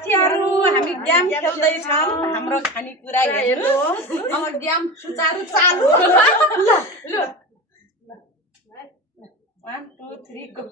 साथीहरु हामी गेम खेल्दै छौं हाम्रो खानेकुरा हेर्नु अब गेम सुचारु चालु ल 1 2 3 go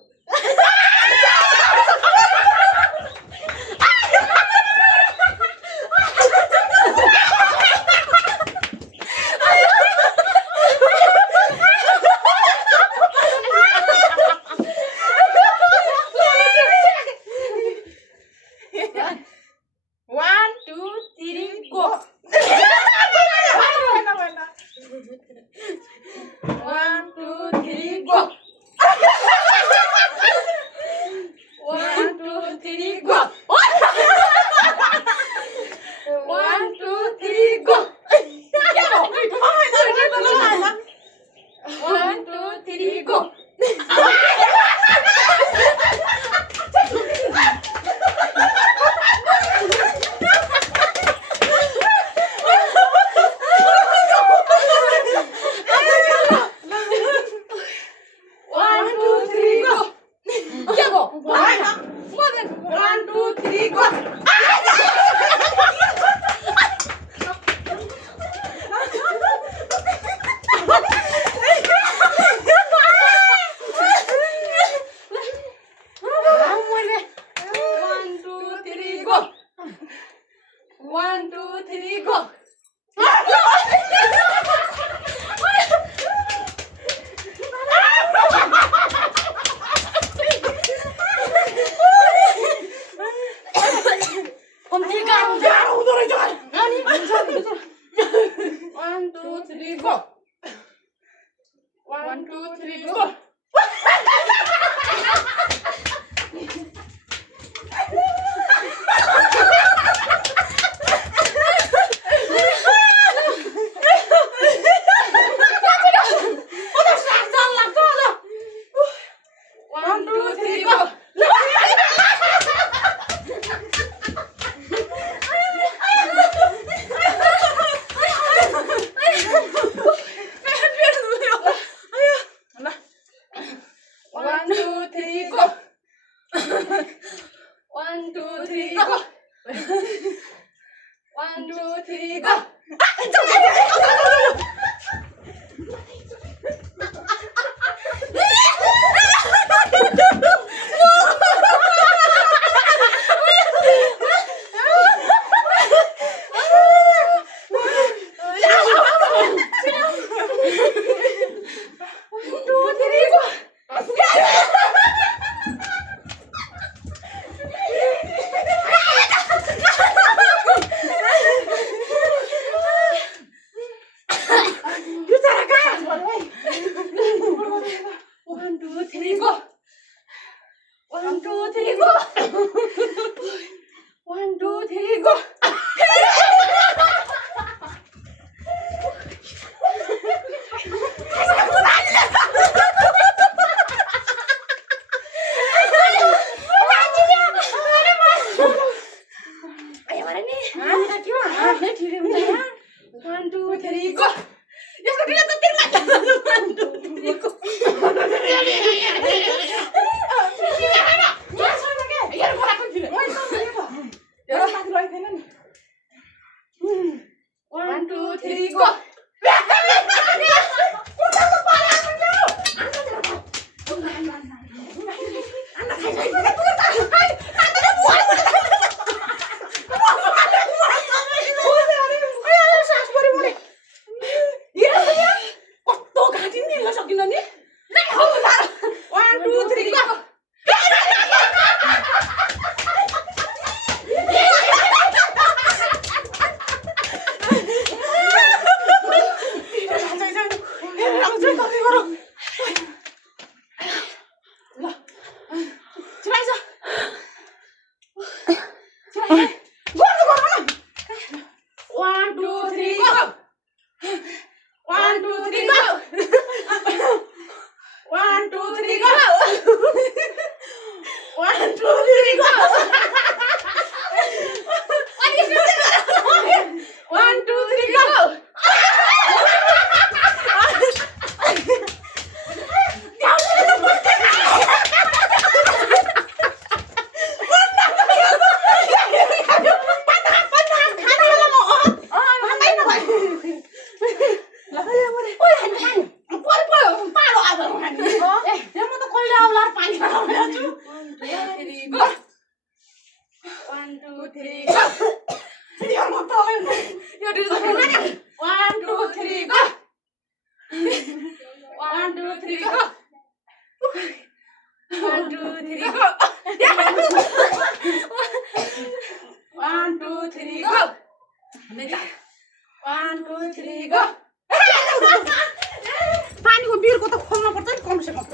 3 go. Yang mau tolong. Yo di sana. 1 2 3 go. 1 2 3 go. 1 2 3 go. 1 2 3 go. 1 2 3 go. पानीको बिर्को त खोल्नु पर्छ नि कम से कम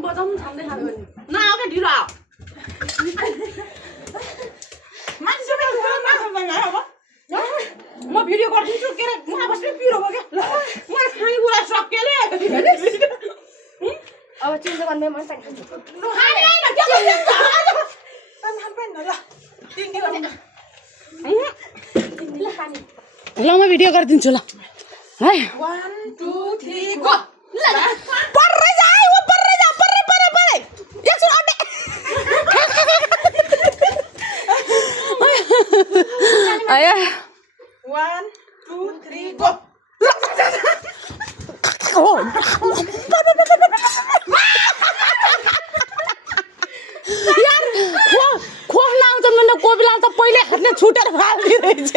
बदम छान्दै खानु पर्ने न आउके ढिलो आऊ म भिडियो गर्दिन्छु के रे म बस्नै पिरो भयो के म खाने कुरा सकेले अब चिन्ता गर्ने म पनि खान्छु न खादैन के गर्छ अनि खान्न ल ल म भिडियो गरिदिन्छु ल है 1 2 3 गो ल पर्रै जा ओ पर्रै जा पर्रै पर्रै पर्रै एकछिन अटे आया 1 2 3 गो यार खोप लाउँछ भने कोपिला त पहिले हातले छुटेर फाल्दिरहेछ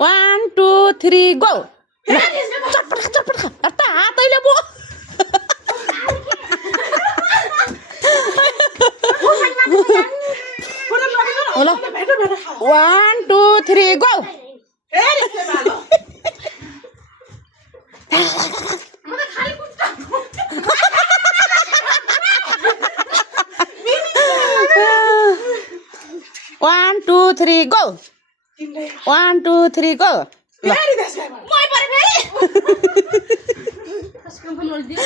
One, two, three, go! चटपट खा त हातैले बो होला 1 2 3 go! One, two, three, go! 1 2 3 go! Very this way. Moi pare very. Askum bolol diyo.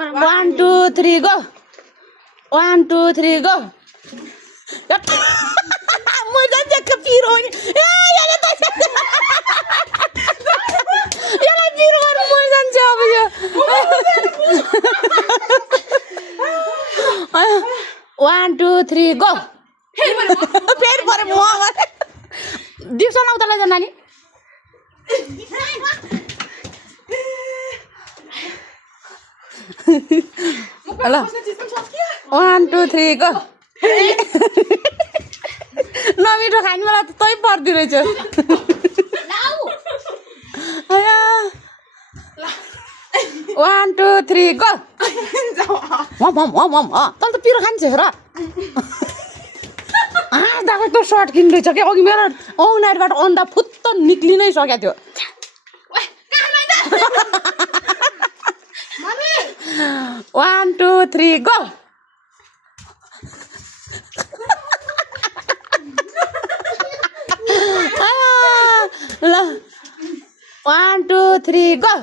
1 2 3 go! 1 2 3 go! Moi dan jak piro ni. Ya ta. Ya la piro garu moi dan jab ya. 1 2 3 go! फेर परे म दिउँसो नउतला जाना नि ल 1 2 3 go! नमिठो खानु मलाई त तै पर्दि रहेछ आया 1 2 3 go! मम तल त पिरो खान्छ र दाको त सर्ट किन्दैछ के अघि मेरो औनाइबाट अन्डा फुत्त निक्लिनै सक्या थियो 1 2 3 go! ल 1 2 3 go!